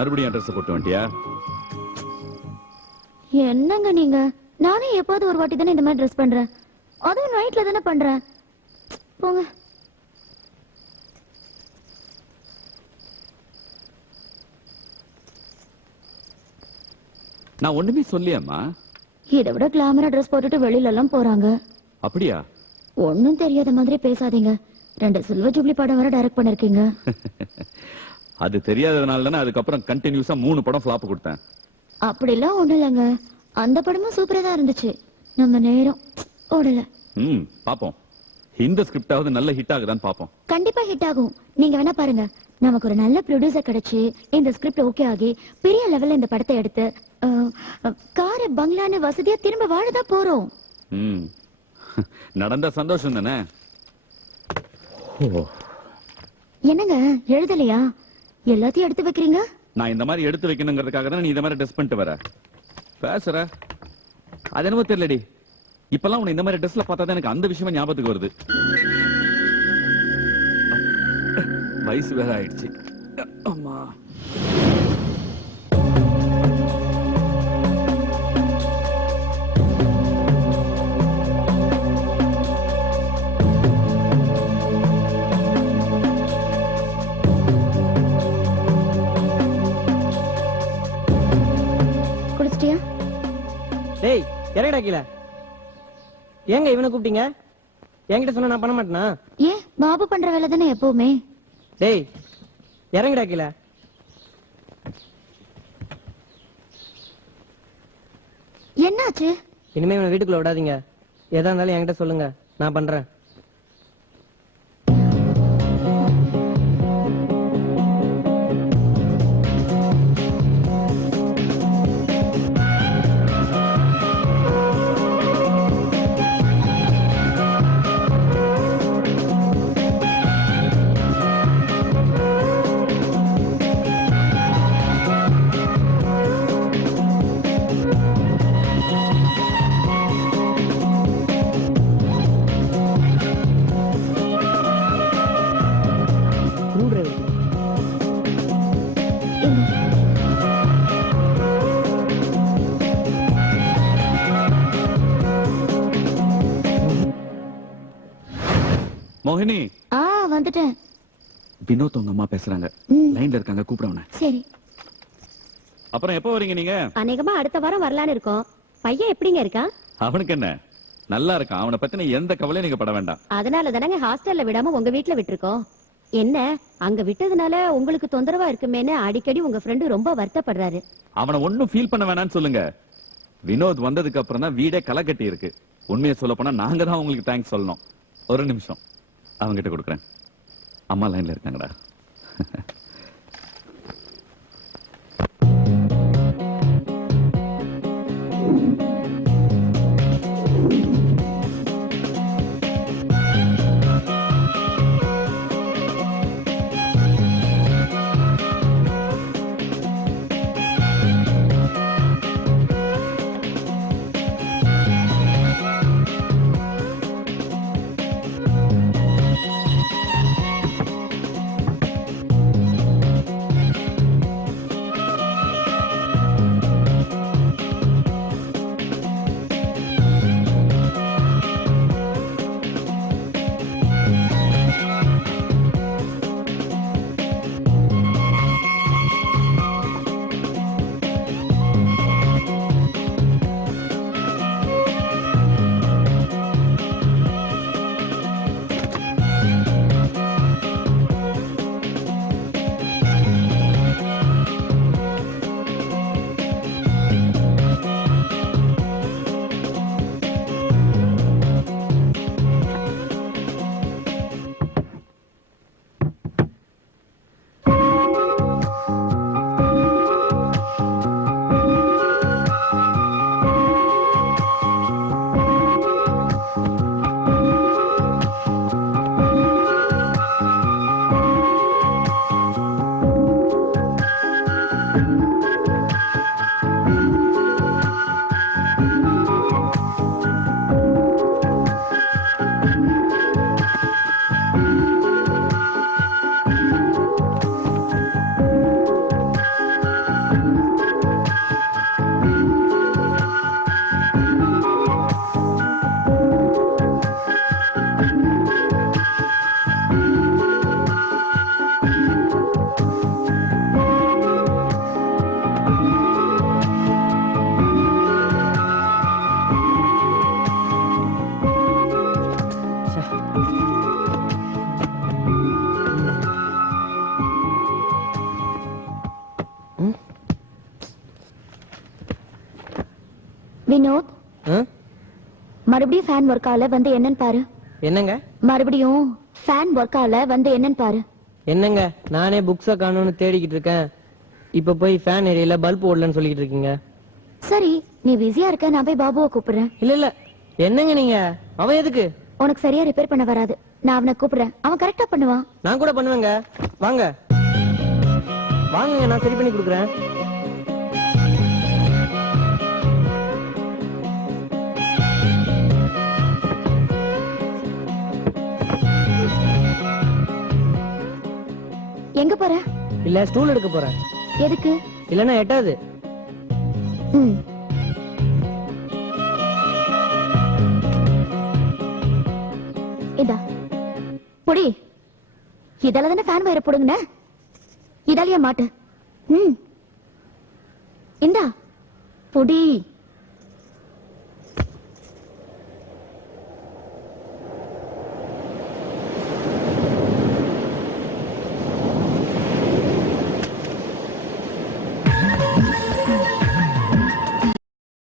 மறுபடியும் அட்ரஸ் போட்டு வந்துட்டியா? என்னங்க நீங்க? நானே எப்போது ஒரு வாட்டி தானே இந்த மாதிரி ட்ரெஸ் பண்றேன். அதுவும் நைட்ல தானே பண்றேன். போங்க. நான் ஒண்ணுமே சொல்லியாமா? இதை விட கிளாமரா ட்ரெஸ் போட்டுட்டு வெளியில எல்லாம் போறாங்க. அப்படியா? ஒன்னும் தெரியாத மாதிரி பேசாதீங்க. 2 சில்வர் ஜூப்ளி படம் வர டைரக்ட் பண்ணிருக்கீங்க. அது தெரியாததுனால தானே அதுக்கப்புறம் கண்டினியூஸா 3 படம் ஃபிளாப் கொடுத்தேன். அப்படிலாம் ஒண்ணும் இல்லைங்க. அந்த படமும் சூப்பரா தான் இருந்துச்சு. நம்ம நேரம் ஓடல. பாப்போம். இந்த ஸ்கிரிப்டாவது நல்ல ஹிட் ஆகுதான்னு பாப்போம். கண்டிப்பா ஹிட் ஆகும். நீங்க வேணா பாருங்க. நமக்கு ஒரு நல்ல ப்ரொடியூசர் கிடைச்சு இந்த ஸ்கிரிப்ட் ஓகே ஆகி பெரிய லெவல்ல இந்த படத்தை எடுத்து கார் பங்களான்னு வசதியா திரும்ப வாழதான் போறோம். நடந்த சந்தோஷம் தானே. என்னங்க எழுதலையா? எல்லாத்தையும் எடுத்து வைக்கிறீங்க. நான் இந்த மாதிரி எடுத்து வைக்கணுங்கிறதுக்காக தான் நீ இந்த மாதிரி ட்ரெஸ் பண்ணிட்டு வர பேசுற. அது என்னமோ தெரியலடி, இப்பெல்லாம் உன்னை இந்த மாதிரி ட்ரெஸ்ல பார்த்தா எனக்கு அந்த விஷயமா ஞாபகத்துக்கு வருது. வயசு வேற ஆயிடுச்சு. அம்மா குடிச்சிட்டியா? டேய் இறங்கடா கீழே. ஏங்க இவனை கூப்பிட்டீங்க? என்கிட்ட சொன்னா நான் பண்ண மாட்டேனா? ஏன் பாபு பண்ற வேலை தானே எப்பவுமே. டேய் இறங்கடா கீழே. என்னாச்சு? இனிமே இவனை வீட்டுக்குள்ள விடாதீங்க. எதா இருந்தாலும் என்கிட்ட சொல்லுங்க, நான் பண்றேன். மோகினி. வந்துட்டேன். வினோத் உங்க அம்மா பேசுறாங்க. லைன்ல இருக்காங்க, கூப்பிடுறேன். சரி. அப்புறம் எப்போ வரீங்க நீங்க? அநேகமா அடுத்த வாரம் வரலான்னு இருக்கோம். பையன் எப்படிங்க இருக்கான்? அவனுக்கு என்ன, நல்லா இருக்கான். அவனை பத்தின எந்த கவலையும் நீங்க பட வேண்டாம். அதனால தானங்க ஹாஸ்டல்ல விடாம உங்க வீட்டுல விட்டுருக்கோம். என்ன அங்க விட்டதுனால உங்களுக்கு தொந்தரவா இருக்குமேன்னு அடிக்கடி உங்க ஃப்ரெண்டு ரொம்ப வருத்தப்படுறாரு. அவனை ஒன்னும் ஃபீல் பண்ண வேணாம்னு சொல்லுங்க. வினோத் வந்ததுக்கு அப்புறம் தான் வீடே களை கட்டி இருக்கு. உண்மையை சொல்ல போனா நாங்க தான் உங்களுக்கு தேங்க்ஸ் சொல்லணும். ஒரு நிமிஷம் அவங்கிட்ட கொடுக்குறேன். அம்மா லைன்ல இருக்காங்கடா. வினோத், ஆ? மறுபடியும் ஃபேன் ஒர்க் ஆகல, வந்து என்னன்னு பாரு. என்னங்க மறுபடியும் ஃபேன் ஒர்க் ஆகல, வந்து என்னன்னு பாரு. என்னங்க நானே புக்ஸ காணோம்னு தேடிக்கிட்டு இருக்கேன். இப்ப போய் ஃபேன் ஏரியால பல்ப் ஓடலன்னு சொல்லிட்டு இருக்கீங்க. சரி, நீ பிஸியா இருக்க, நான் போய் பாபுவை கூப்பிடுறேன். இல்ல இல்ல, என்னங்க நீங்க? அவன் எதுக்கு? உனக்கு சரியா ரிப்பேர் பண்ண வராது, நான் அவனை கூப்பிடுறேன், அவன் கரெக்டா பண்ணுவான். நான் கூட பண்ணுவேங்க. வாங்க வாங்க, நான் சரி பண்ணி கொடுக்குறேன். எங்க போற? இல்ல ஸ்டூல் எடுக்க போறேன். எதுக்கு? இல்லன்னா எட்டாது. ம். இதா புடி. இதால தானே ஃபேன் வயரை போடுங்க. இதாலியா மாட்டு. ம். இந்தா புடி.